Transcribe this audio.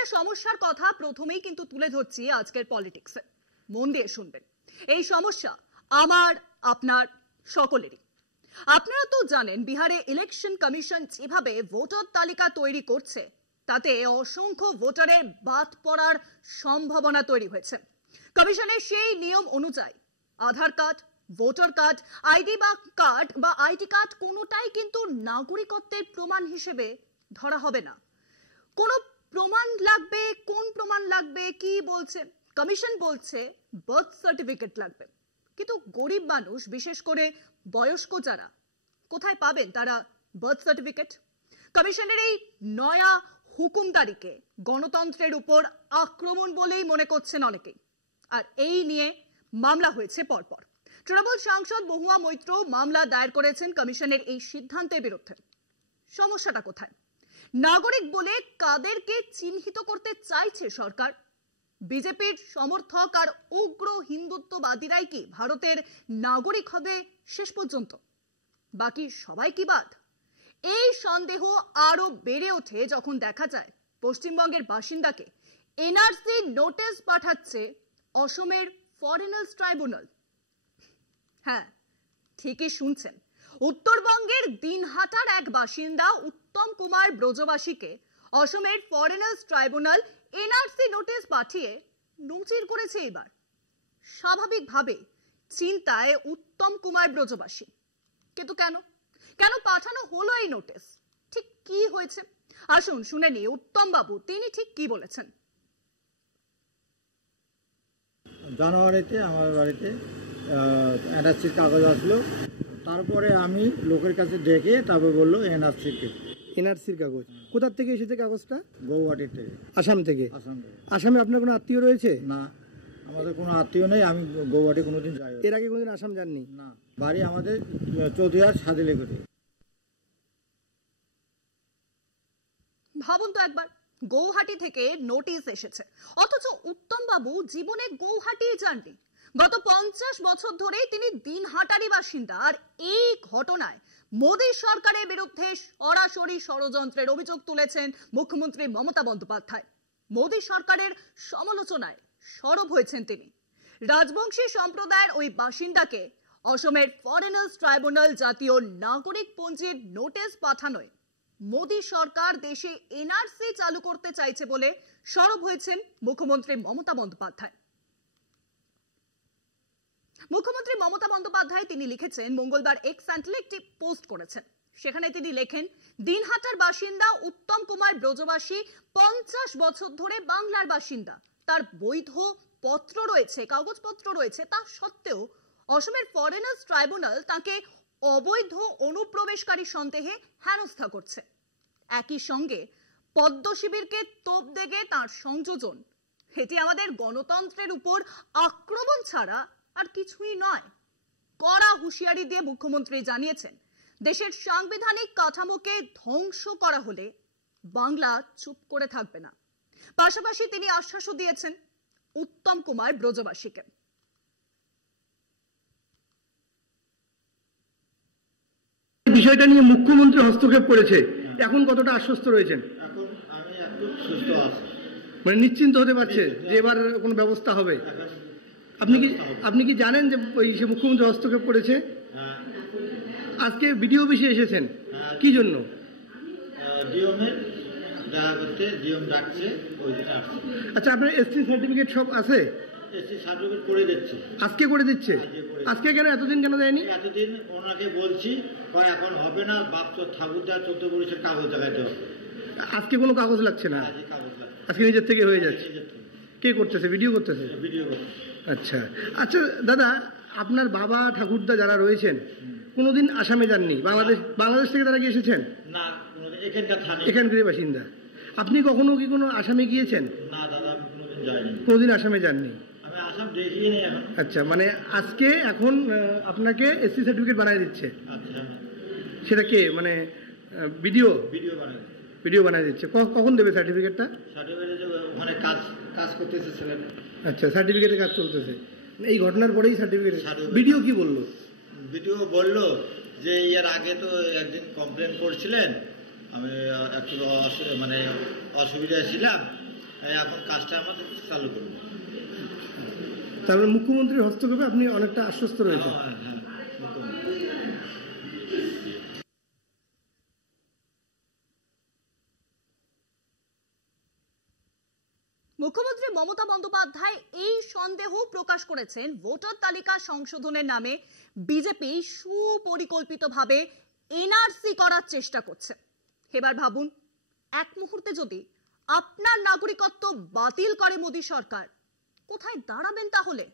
একটা সমস্যার কথা প্রথমেই কিন্তু তুলে ধরছি আজকের পলিটিক্সে। মন দিয়ে শুনবেন। এই সমস্যা আমার, আপনার, সকলেরই। আপনারা তো জানেন বিহারে ইলেকশন কমিশন যেভাবে ভোটার তালিকা তৈরি করছে তাতে অসংখ্য ভোটারের বাদ পড়ার সম্ভাবনা তৈরি হয়েছে। কমিশনের সেই নিয়ম অনুযায়ী Aadhaar card, voter card, ID card কোনোটাই কিন্তু নাগরিকত্বের প্রমাণ হিসেবে ধরা হবে না। কোন প্রমাণ লাগবে, কোন প্রমাণ লাগবে, কি বলছে কমিশন? বলছে বার্থ সার্টিফিকেট লাগবে। কিন্তু গরিব মানুষ, বিশেষ করে বয়স্ক যারা, কোথায় পাবেন তারা বার্থ সার্টিফিকেট? কমিশনের এই নয়া হুকুমদারিকে গণতন্ত্রের উপর আক্রমণ বলেই মনে করছেন অনেকেই। আর এই নিয়ে মামলা হয়েছে পরপর। তৃণমূল সাংসদ মহুয়া মৈত্র মামলা দায়ের করেছেন কমিশনের এই সিদ্ধান্তের বিরুদ্ধে। সমস্যাটা কোথায়? নাগরিক বলে কাদেরকে চিহ্নিত করতে চাইছে সরকার? বিজেপির সমর্থক আর উগ্র হিন্দুত্ববাদীরাই কি ভারতের নাগরিক হবে শেষ পর্যন্ত? বাকি সবাই কি বাদ? এই সন্দেহ আরো বেড়ে ওঠে যখন দেখা যায় পশ্চিমবঙ্গের বাসিন্দাকে এনআরসি নোটিশ পাঠাচ্ছে অসমের ফরেনার্স ট্রাইব্যুনাল। হ্যাঁ, ঠিকই শুনছেন। উত্তরবঙ্গের দিনহাটার এক বাসিন্দা উত্তম কুমার ব্রজবাসীকে অসমের ফরেনার্স ট্রাইব্যুনাল এনআরসি নোটিশ পাঠিয়ে নজির করেছে এবার। স্বাভাবিকভাবে চিন্তায় উত্তম কুমার ব্রজবাসী। কিন্তু কেন পাঠানো হলো এই নোটিশ? ঠিক কি হয়েছে আসুন শুনে নি উত্তম বাবু তিনি ঠিক কি বলেছেন। জানুয়ারিতে আমার বাড়িতে এনআরসির কাগজ আসলো, তারপরে আমি লোকের কাছে ডেকে তারপর বললো এনআরসির কাগজ। কোথার থেকে এসেছে কাগজটা? গৌহাটির থেকে। আসাম থেকে? আসাম থেকে। আসামে আপনার কোনো আত্মীয় রয়েছে? না, আমাদের কোনো আত্মীয় নেই। আমি গৌহাটি কোনোদিন যাই। এর আগে কোনোদিন আসাম যাননি? না, বাড়ি আমাদের চৌধুরীহাট সাদিলেগুড়ি। ভাবুন তো একবার, গৌহাটি থেকে নোটিশ এসেছে, অথচ উত্তম বাবু জীবনে গৌহাটি যাননি। গত 50 বছর ধরে তিনি দিনহাটারই বাসিন্দা। আর এই ঘটনায় মোদী সরকারের বিরুদ্ধে সরাসরি ষড়যন্ত্রের অভিযোগ তুলেছেন মুখ্যমন্ত্রী মমতা বন্দ্যোপাধ্যায়। মোদী সরকারের সমালোচনায় সরব হয়েছেন তিনি। রাজবংশী সম্প্রদায়ের ওই বাসিন্দাকে অসমের ফরেনার্স ট্রাইব্যুনাল জাতীয় নাগরিক পঞ্জির নোটিশ পাঠানোয় মোদী সরকার দেশে এনআরসি চালু করতে চাইছে বলে সরব হয়েছেন মুখ্যমন্ত্রী মমতা বন্দ্যোপাধ্যায়। মুখ্যমন্ত্রী মমতা বন্দ্যোপাধ্যায় তিনি লিখেছেন, মঙ্গলবার এক্স হ্যান্ডেলে একটি পোস্ট করেছেন। সেখানে তিনি লেখেন, দিনহাটার বাসিন্দা উত্তম কুমার ব্রজবাসী 50 বছর ধরে বাংলার বাসিন্দা। তার বৈধ পত্র রয়েছে, কাগজপত্র রয়েছে, তা সত্ত্বেও অসমের ফরেনার্স ট্রাইব্যুনাল তাকে অবৈধ অনুপ্রবেশকারী সন্দেহে হেনস্থা করছে। একই সঙ্গে পদ্ম শিবিরকে তোপ দেগে তার সংযোজন। এটি আমাদের গণতন্ত্রের উপর আক্রমণ ছাড়া আর কিছুই নয়। কড়া হুঁশিয়ারি দিয়ে মুখ্যমন্ত্রী জানিয়েছেন, দেশের সাংবিধানিক কাঠামোকে ধ্বংস করা হলে বাংলা চুপ করে থাকবে না। পাশাপাশি তিনি আশ্বাসও দিয়েছেন উত্তম কুমার ব্রজবাসীকে। বিষয়টা নিয়ে মুখ্যমন্ত্রী হস্তক্ষেপ করেছে, এখন কতটা আশ্বস্ত রয়েছেন? এখন আমি একটু সুস্থ আছি, মানে নিশ্চিন্ত হতে পারছে যে এবার কোনো ব্যবস্থা হবে? আপনি কি জানেন যে সে মুখ্যমন্ত্রী হস্তক্ষেপ করেছে? আজকে বিডিও অফিসে এসেছেন, কি জন্য? ডিওমের দেখা করতে, ডিওম ডাকছে, ওই দিন আসছে। আচ্ছা, আপনার এসটি সার্টিফিকেট সব আছে? এসটি সার্টিফিকেট করে দিচ্ছে। আজকে করে দিচ্ছে? আজকে কেন, এতদিন কেন দেয়নি? এতদিন ওনাকে বলছি, এখন হবে না, বাপচর ঠাকুরদা 14 বছরের কাগজ দেখাইতে হবে। আজকে কোনো কাগজ লাগছে না? কাগজ লাগছে, আজকে নিজের থেকে হয়ে যাচ্ছে। কে করতেছে? ভিডিও করতেছে? ভিডিও করতেছে। আচ্ছা আচ্ছা দাদা, আপনার বাবা ঠাকুরদা যারা রয়েছেন কোনোদিন আসামে যাননি? বাংলাদেশ থেকে তারা কি এসেছেন? না, এখানকারই বাসিন্দা। আপনি কখনো কি কোনো আসামে গিয়েছেন? না দাদা, কোনোদিন যাইনি। কোনোদিন আসামে যাননি? আমি আসাম দেখিই নেই এখন। আচ্ছা, মানে আজকে এখন আপনাকে এসসি সার্টিফিকেট বানিয়ে দিচ্ছে? আচ্ছা, সেটা কে, মানে ভিডিও বানিয়ে দিচ্ছে? কখন দেবে সার্টিফিকেটটা? ওখানে কাজ করতেছে ছেলেটা। আচ্ছা, সার্টিফিকেটে কাজ চলতেছে। এই ঘটনার পরেই সার্টিফিকেট? ভিডিও কি বললো? ভিডিও বললো যে এর আগে তো একদিন কমপ্লেন করছিলেন, আমি একটু মানে অসুবিধায় ছিলাম, এখন কাজটা আমাদের চালু করবো। তারপরে মুখ্যমন্ত্রীর হস্তক্ষেপে আপনি অনেকটা আশ্বস্ত রয়েছেন। মুখ্যমন্ত্রী মমতা বন্দ্যোপাধ্যায় এই সন্দেহ প্রকাশ করেছেন ভোটার তালিকা সংশোধনের নামে বিজেপি সুপরিকল্পিতভাবে এনআরসি করার চেষ্টা করছে। এবার ভাবুন, এক মুহূর্তে যদি আপনার নাগরিকত্ব বাতিল করে মোদী সরকার, কোথায় দাঁড়াবেন তাহলে?